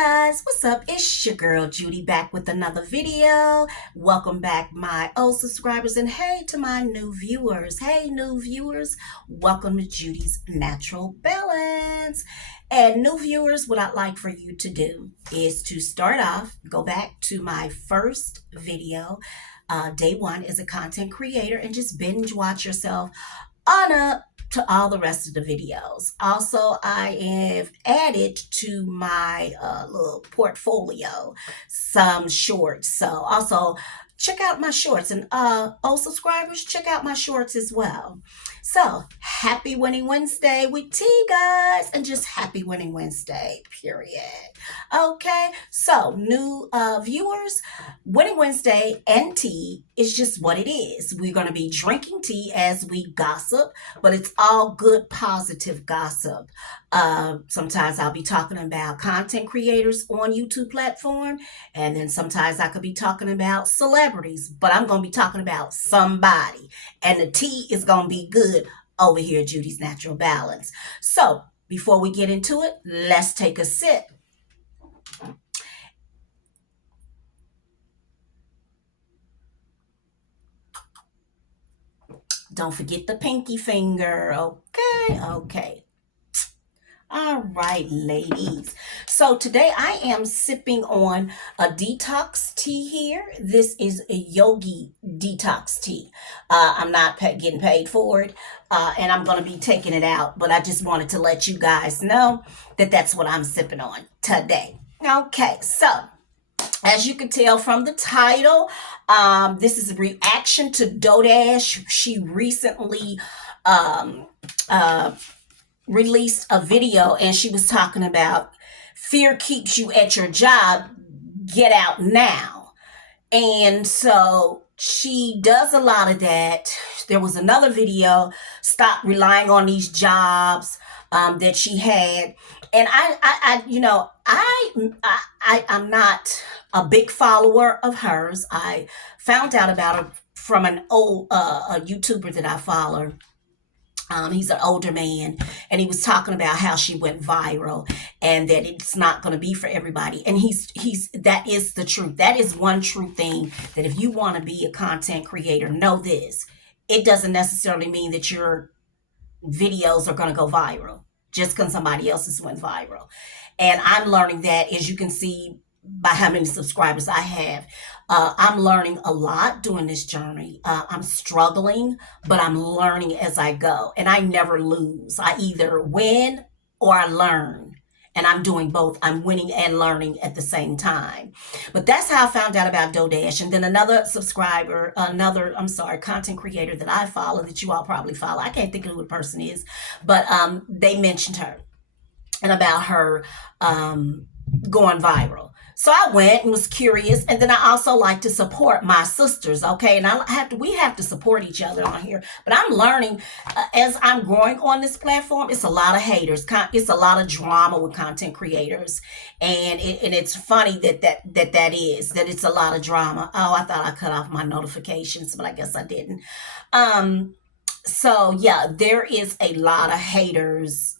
guys, what's up? It's your girl Judy back with another video. Welcome back my old subscribers and hey to my new viewers. Hey new viewers, welcome to Judy's Natural Balance. And new viewers, what I'd like for you to do is to start off, go back to my first video, day one as a content creator, and just binge watch yourself on up to all the rest of the videos. Also, I have added to my little portfolio some shorts. So also check out my shorts, and old subscribers, check out my shorts as well. So happy Winning Wednesday with tea, guys, and just happy Winning Wednesday, period. Okay, so new viewers, Winning Wednesday and tea is just what it is. We're going to be drinking tea as we gossip, but it's all good, positive gossip. Sometimes I'll be talking about content creators on YouTube platform, and then sometimes I could be talking about celebrities, but I'm going to be talking about somebody, and the tea is going to be good over here at Judy's Natural Balance. So before we get into it, let's take a sip. Don't forget the pinky finger. Okay. All right, ladies. So today I am sipping on a detox tea here. This is a yogi detox tea. I'm not getting paid for it, and I'm going to be taking it out, but I just wanted to let you guys know that that's what I'm sipping on today. Okay, so as you can tell from the title, this is a reaction to DoorDash. She recently released a video, and she was talking about fear keeps you at your job, get out now. And so she does a lot of that. There was another video, stop relying on these jobs, that she had. And I'm not a big follower of hers. I found out about her from an old a YouTuber that I follow. He's an older man, and he was talking about how she went viral and that it's not going to be for everybody. And that is the truth. That is one true thing, that if you want to be a content creator, know this. It doesn't necessarily mean that your videos are going to go viral just because somebody else's went viral. And I'm learning that, as you can see by how many subscribers I have. I'm learning a lot doing this journey. I'm struggling, but I'm learning as I go. And I never lose. I either win or I learn. And I'm doing both. I'm winning and learning at the same time. But that's how I found out about DoorDash. And then another content creator that I follow, that you all probably follow. I can't think of who the person is, but they mentioned her and about her going viral. So I went and was curious, and then I also like to support my sisters, okay? And we have to support each other on here. But I'm learning as I'm growing on this platform. It's a lot of haters. It's a lot of drama with content creators, and it's funny that it's a lot of drama. Oh, I thought I cut off my notifications, but I guess I didn't. So yeah, there is a lot of haters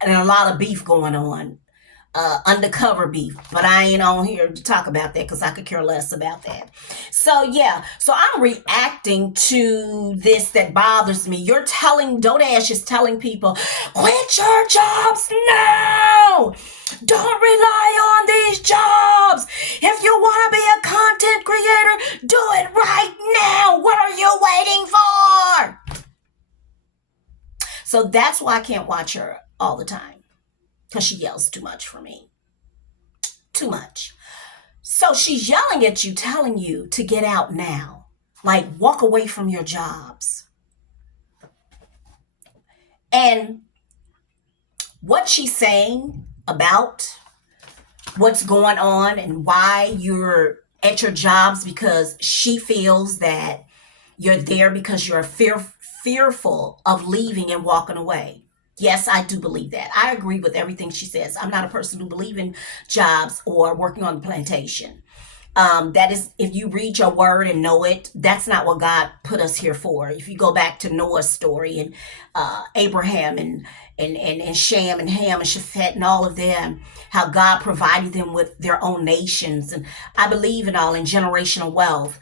and a lot of beef going on. Undercover beef, but I ain't on here to talk about that because I could care less about that. So yeah, so I'm reacting to this that bothers me. DoorDash is telling people, quit your jobs now. Don't rely on these jobs. If you want to be a content creator, do it right now. What are you waiting for? So that's why I can't watch her all the time, because she yells too much for me. Too much. So she's yelling at you, telling you to get out now. Like, walk away from your jobs. And what she's saying about what's going on and why you're at your jobs, because she feels that you're there because you're fearful of leaving and walking away. Yes, I do believe that. I agree with everything she says. I'm not a person who believes in jobs or working on the plantation. That is, if you read your word and know it, that's not what God put us here for. If you go back to Noah's story and Abraham and Shem and Ham and Shaphat and all of them, how God provided them with their own nations. And I believe in all in generational wealth.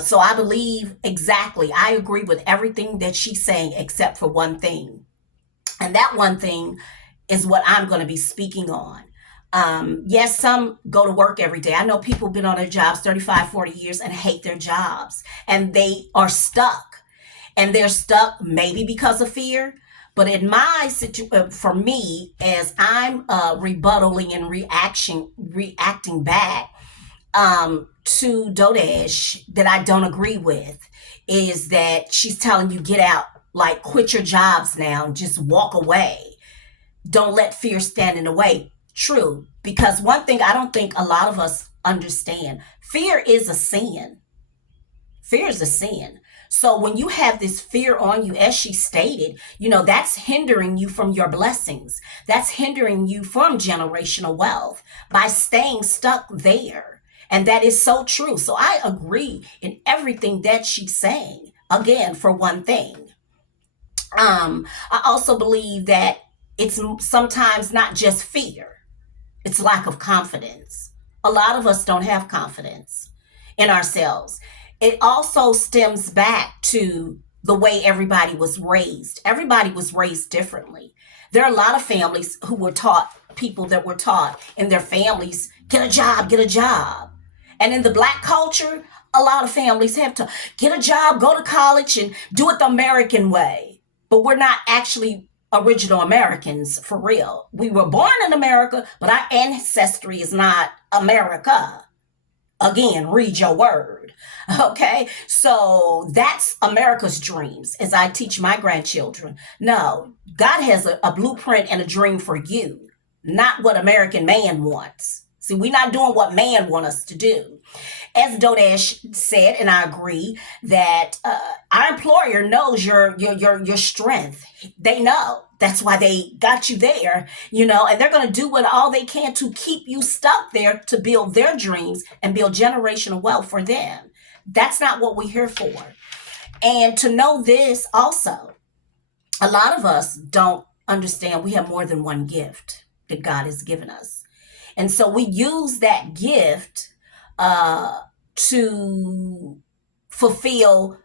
So I believe exactly. I agree with everything that she's saying except for one thing. And that one thing is what I'm going to be speaking on. Yes, some go to work every day. I know people have been on their jobs 35, 40 years and hate their jobs, and they are stuck. And they're stuck maybe because of fear. But in my situation, for me, as I'm rebuttaling and reacting back to Dodesh that I don't agree with, is that she's telling you get out, like quit your jobs now, and just walk away. Don't let fear stand in the way. True, because one thing I don't think a lot of us understand, fear is a sin. Fear is a sin. So when you have this fear on you, as she stated, that's hindering you from your blessings. That's hindering you from generational wealth by staying stuck there. And that is so true. So I agree in everything that she's saying. Again, for one thing. I also believe that it's sometimes not just fear. It's lack of confidence. A lot of us don't have confidence in ourselves. It also stems back to the way everybody was raised. Everybody was raised differently. There are a lot of families who were taught, people that were taught in their families, get a job, get a job. And in the Black culture, a lot of families have to get a job, go to college, and do it the American way. But we're not actually original Americans for real. We were born in America, but our ancestry is not America. Again, read your word. Okay, so that's America's dreams as I teach my grandchildren. No, God has a blueprint and a dream for you, not what American man wants. See, we're not doing what man wants us to do. As Dodesh said, and I agree, that our employer knows your strength. They know. That's why they got you there, and they're going to do all they can to keep you stuck there to build their dreams and build generational wealth for them. That's not what we're here for. And to know this also, a lot of us don't understand we have more than one gift that God has given us. And so we use that gift to fulfill,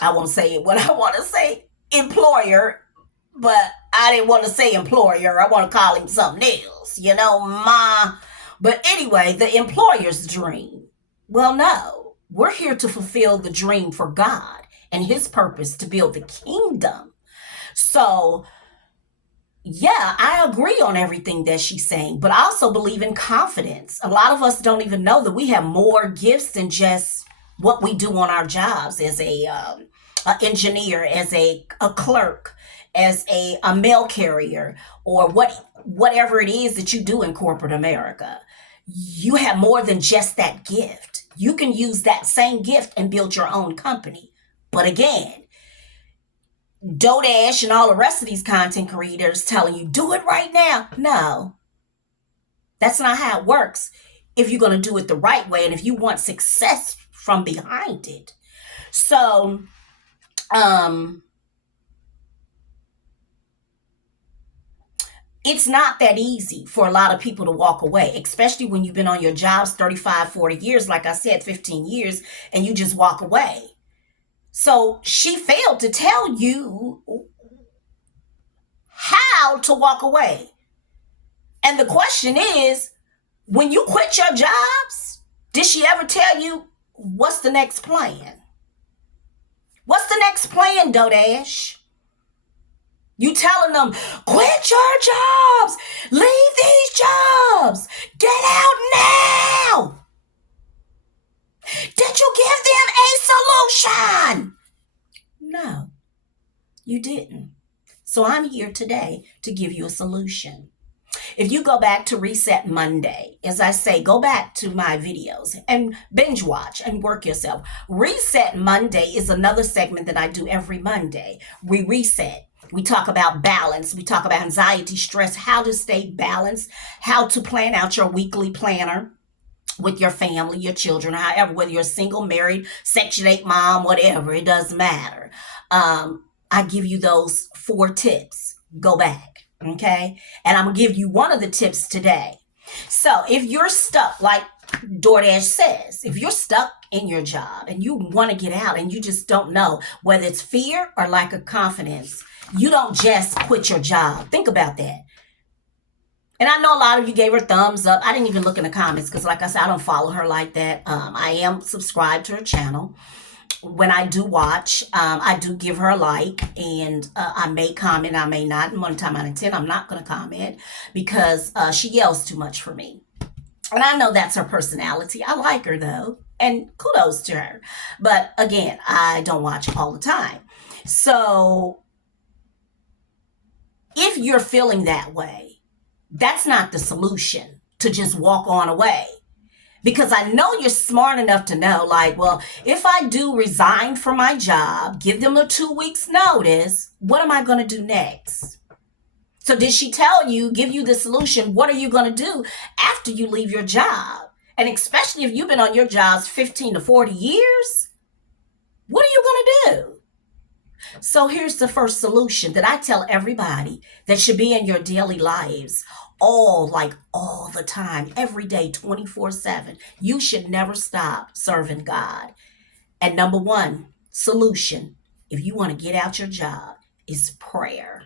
I won't say what I want to say, employer, but I didn't want to say employer. I want to call him something else, but anyway, the employer's dream. Well, no, we're here to fulfill the dream for God and his purpose to build the kingdom. So yeah, I agree on everything that she's saying, but I also believe in confidence. A lot of us don't even know that we have more gifts than just what we do on our jobs as a engineer, as a clerk, as a mail carrier, or whatever it is that you do in corporate America. You have more than just that gift. You can use that same gift and build your own company. But again, Dodesh and all the rest of these content creators telling you, do it right now. No, that's not how it works if you're going to do it the right way and if you want success from behind it. So, it's not that easy for a lot of people to walk away, especially when you've been on your jobs 35, 40 years, like I said, 15 years, and you just walk away. So she failed to tell you how to walk away. And the question is, when you quit your jobs, did she ever tell you what's the next plan? What's the next plan, Dodesh? You telling them, quit your jobs, leave these jobs, get out now. Did you give them a solution? No, you didn't. So I'm here today to give you a solution. If you go back to Reset Monday, as I say, go back to my videos and binge watch and work yourself. Reset Monday is another segment that I do every Monday. We reset. We talk about balance. We talk about anxiety, stress, how to stay balanced, how to plan out your weekly planner. with your family, your children, however, whether you're single, married, Section 8 mom, whatever, it doesn't matter. I give you those 4 tips. Go back, okay? And I'm going to give you one of the tips today. So if you're stuck, like DoorDash says, if you're stuck in your job and you want to get out and you just don't know whether it's fear or lack of confidence, you don't just quit your job. Think about that. And I know a lot of you gave her thumbs up. I didn't even look in the comments because, like I said, I don't follow her like that. I am subscribed to her channel. When I do watch, I do give her a like, and I may comment, I may not. And 1 time out of 10, I'm not going to comment because she yells too much for me. And I know that's her personality. I like her, though, and kudos to her. But again, I don't watch all the time. So if you're feeling that way, that's not the solution to just walk on away. Because I know you're smart enough to know, like, well, if I do resign from my job, give them a 2 weeks notice, what am I going to do next? So did she tell you, give you the solution, what are you going to do after you leave your job? And especially if you've been on your jobs 15 to 40 years, what are you going to do? So here's the first solution that I tell everybody that should be in your daily lives, all the time, every day, 24/7. You should never stop serving God. And number 1 solution, if you want to get out your job, is prayer.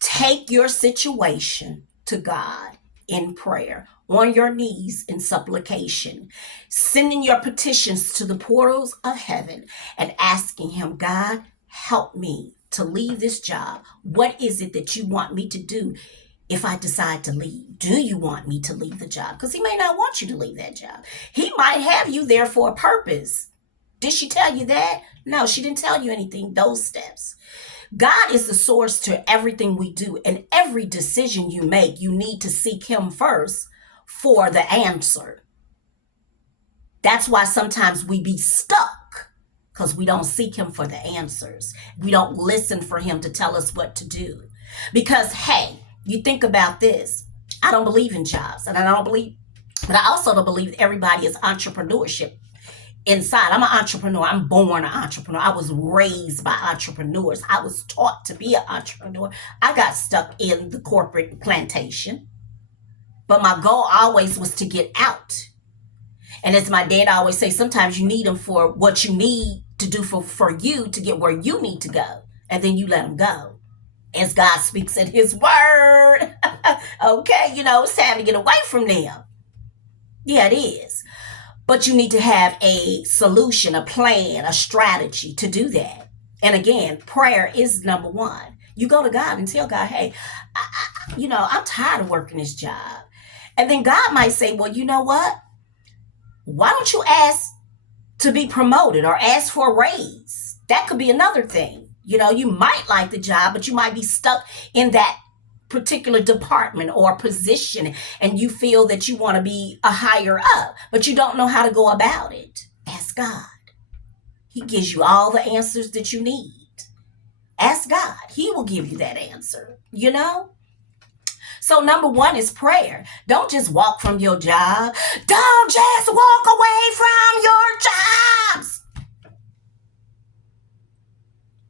Take your situation to God in prayer, on your knees in supplication, sending your petitions to the portals of heaven and asking him, God, help me to leave this job. What is it that you want me to do if I decide to leave? Do you want me to leave the job? Because he may not want you to leave that job. He might have you there for a purpose. Did she tell you that? No, she didn't tell you anything, those steps. God is the source to everything we do, and every decision you make, you need to seek him first for the answer. That's why sometimes we be stuck, because we don't seek him for the answers. We don't listen for him to tell us what to do. Because, hey, you think about this. I don't believe in jobs, but I also don't believe everybody is entrepreneurship inside. I'm an entrepreneur. I'm born an entrepreneur. I was raised by entrepreneurs. I was taught to be an entrepreneur. I got stuck in the corporate plantation, but my goal always was to get out. And as my dad always say, sometimes you need them for what you need to do for you to get where you need to go. And then you let them go. As God speaks in his word. Okay, it's time to get away from them. Yeah, it is. But you need to have a solution, a plan, a strategy to do that. And again, prayer is number 1. You go to God and tell God, hey, I'm tired of working this job. And then God might say, well, you know what? Why don't you ask to be promoted or ask for a raise? That could be another thing. You might like the job, but you might be stuck in that particular department or position, and you feel that you want to be a higher up, but you don't know how to go about it. Ask God. He gives you all the answers that you need. Ask God. He will give you that answer, So number 1 is prayer. Don't just walk from your job. Don't just walk away from your jobs.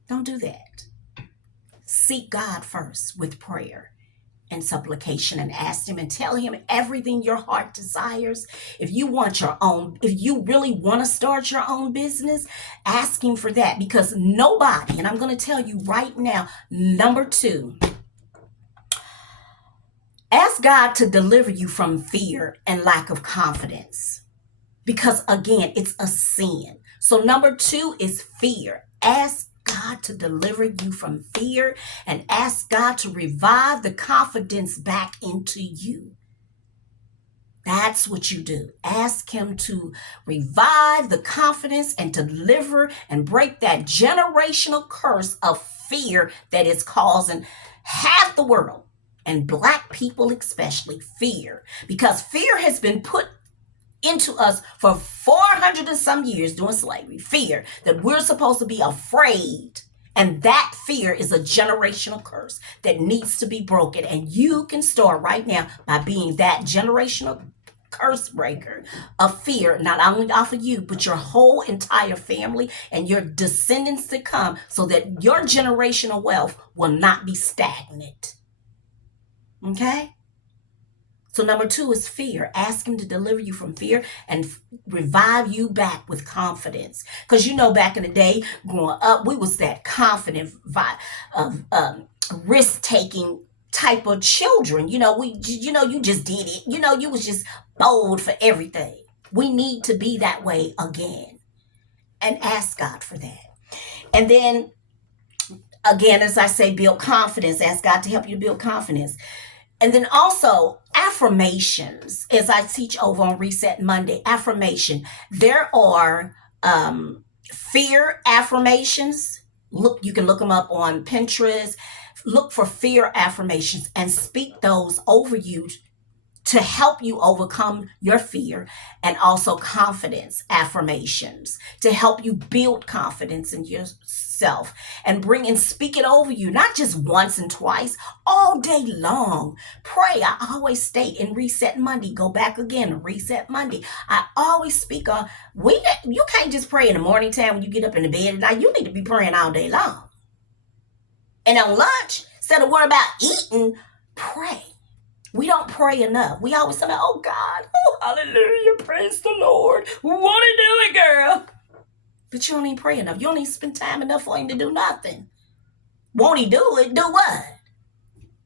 Don't do that. Seek God first with prayer and supplication and ask him and tell him everything your heart desires. If you really want to start your own business, ask him for that, because nobody, and I'm going to tell you right now, number 2, ask God to deliver you from fear and lack of confidence, because again, it's a sin. So number 2 is fear. Ask God to deliver you from fear and ask God to revive the confidence back into you. That's what you do. Ask him to revive the confidence and deliver and break that generational curse of fear that is causing half the world, and Black people especially, fear. Because fear has been put into us for 400 and some years during slavery. Fear that we're supposed to be afraid. And that fear is a generational curse that needs to be broken. And you can start right now by being that generational curse breaker of fear, not only off of you, but your whole entire family and your descendants to come, so that your generational wealth will not be stagnant. Okay? So number 2 is fear. Ask him to deliver you from fear and revive you back with confidence. Because back in the day, growing up, we was that confident, risk-taking type of children. You just did it. You was just bold for everything. We need to be that way again and ask God for that. And then, again, as I say, build confidence. Ask God to help you to build confidence. And then also affirmations, as I teach over on Reset Monday, affirmation. There are fear affirmations. You can look them up on Pinterest. Look for fear affirmations and speak those over you to help you overcome your fear, and also confidence affirmations to help you build confidence in yourself and speak it over you, not just once and twice, all day long. Pray. I always state in Reset Monday, go back again, Reset Monday. I always speak on, you can't just pray in the morning time when you get up in the bed at night. You need to be praying all day long. And on lunch, instead of worrying about eating, pray. We don't pray enough. We always say, oh God, oh hallelujah, praise the Lord. Won't he do it, girl? But you don't even pray enough. You don't even spend time enough for him to do nothing. Won't he do it? Do what?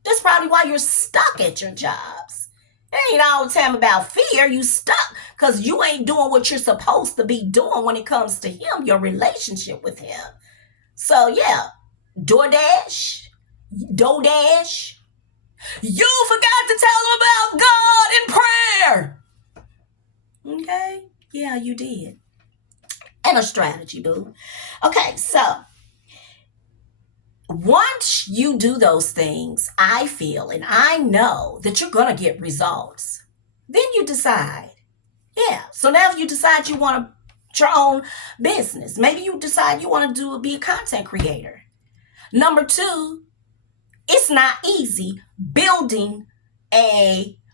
That's probably why you're stuck at your jobs. It ain't all the time about fear. You stuck because you ain't doing what you're supposed to be doing when it comes to him, your relationship with him. So yeah, DoorDash, you forgot to tell them about God in prayer. Okay? Yeah, you did. And a strategy, boo. Okay, so once you do those things, I feel and I know that you're going to get results. Then you decide. Yeah. So now if you decide you want your own business, maybe you decide you want to be a content creator. Number 2, it's not easy building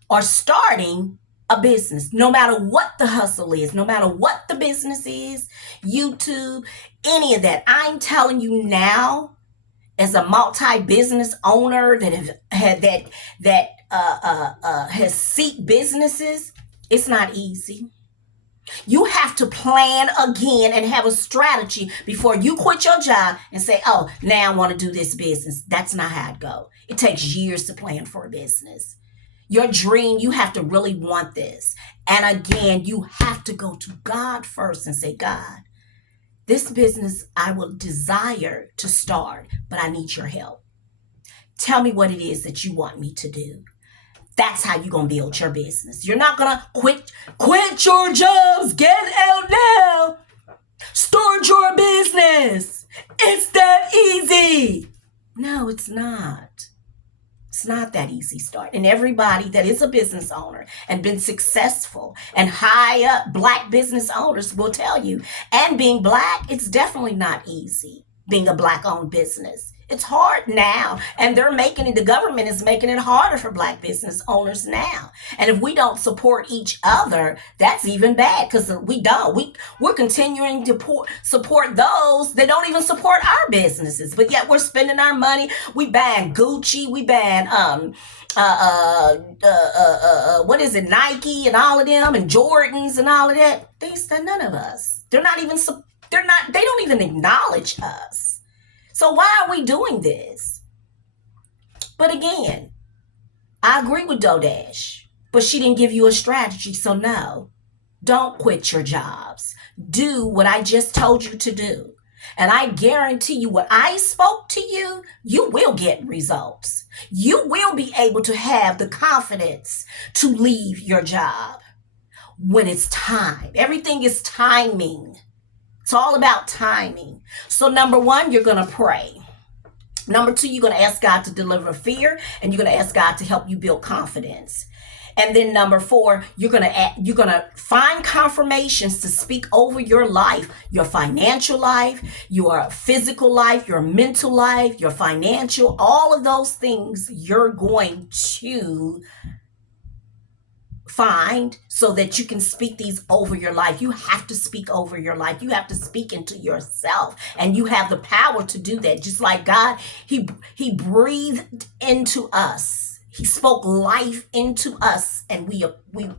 or starting a business, no matter what the hustle is, no matter what the business is, YouTube, any of that. I'm telling you now, as a multi-business owner that has seeked businesses, it's not easy. You have to plan again and have a strategy before you quit your job and say, oh, now I want to do this business. That's not how it goes. It takes years to plan for a business. Your dream, you have to really want this. And again, you have to go to God first and say, God, this business I will desire to start, but I need your help. Tell me what it is that you want me to do. That's how you're going to build your business. You're not going to quit your jobs, get out now, start your business. It's that easy. No, it's not. It's not that easy start. And everybody that is a business owner and been successful and high up Black business owners will tell you, and being Black, it's definitely not easy being a Black owned business. It's hard now, and the government is making it harder for Black business owners now. And if we don't support each other, that's even bad, because we're continuing to support those that don't even support our businesses, but yet we're spending our money. We ban Gucci, we ban Nike and all of them, and Jordans and all of that. None of us. They don't even acknowledge us. So why are we doing this? But again, I agree with DoorDash, but she didn't give you a strategy. So no, don't quit your jobs. Do what I just told you to do. And I guarantee you, what I spoke to you, you will get results. You will be able to have the confidence to leave your job when it's time. Everything is timing. It's all about timing. So number 1, you're going to pray. Number 2, you're going to ask God to deliver fear, and you're going to ask God to help you build confidence. And then number 4, you're going to find confirmations to speak over your life, your financial life, your physical life, your mental life, your financial, all of those things you're going to find so that you can speak these over your life. You have to speak over your life. You have to speak into yourself, and you have the power to do that. Just like God, he breathed into us. He spoke life into us, and we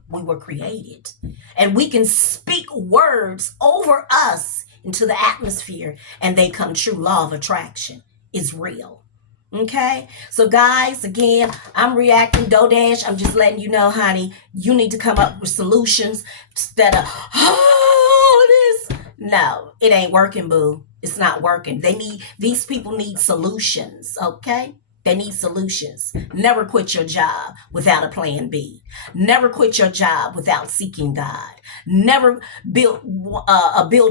were created. And we can speak words over us into the atmosphere, and they come true. Law of attraction is real. Okay, so guys, again, I'm reacting DoorDash. I'm just letting you know, honey, you need to come up with solutions instead of this. No, it ain't working, boo. It's not working. These people need solutions. Okay, they need solutions. Never quit your job without a plan B. Never quit your job without seeking God. Never build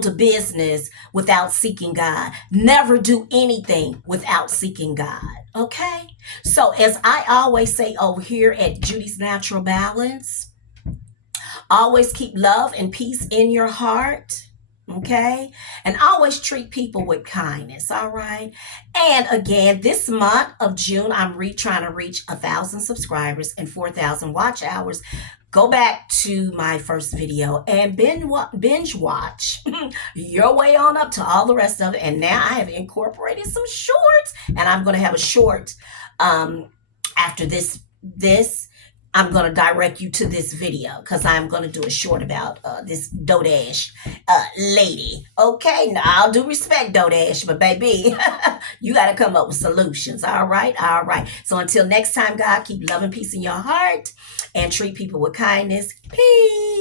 a business without seeking God. Never do anything without seeking God. Okay? So as I always say over here at Judy's Natural Balance, always keep love and peace in your heart. Okay? And always treat people with kindness. All right? And again, this month of June, I'm trying to reach 1,000 subscribers and 4,000 watch hours. Go back to my first video and binge watch your way on up to all the rest of it. And now I have incorporated some shorts, and I'm going to have a short after this. I'm going to direct you to this video because I'm going to do a short about this DoorDash lady. Okay, now I'll do respect DoorDash, but baby, you got to come up with solutions. All right. So until next time, God, keep love and peace in your heart and treat people with kindness. Peace.